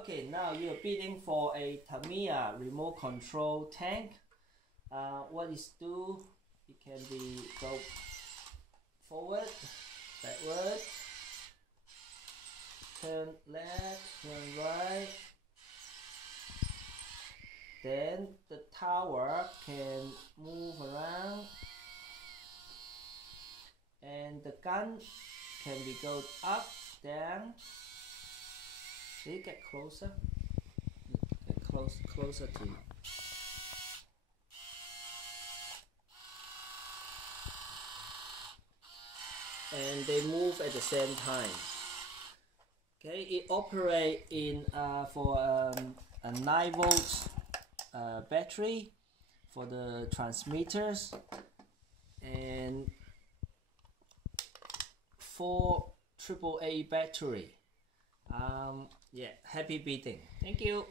Okay, now you're bidding for a Tamiya remote control tank. What is do? It can be go forward, backward, turn left, turn right. Then the tower can move around, and the gun can be go up, down. See, get closer. Get closer to you. And they move at the same time. Okay, it operates in for a 9 volt battery for the transmitters and 4 AAA battery. Yeah, happy bidding. Thank you.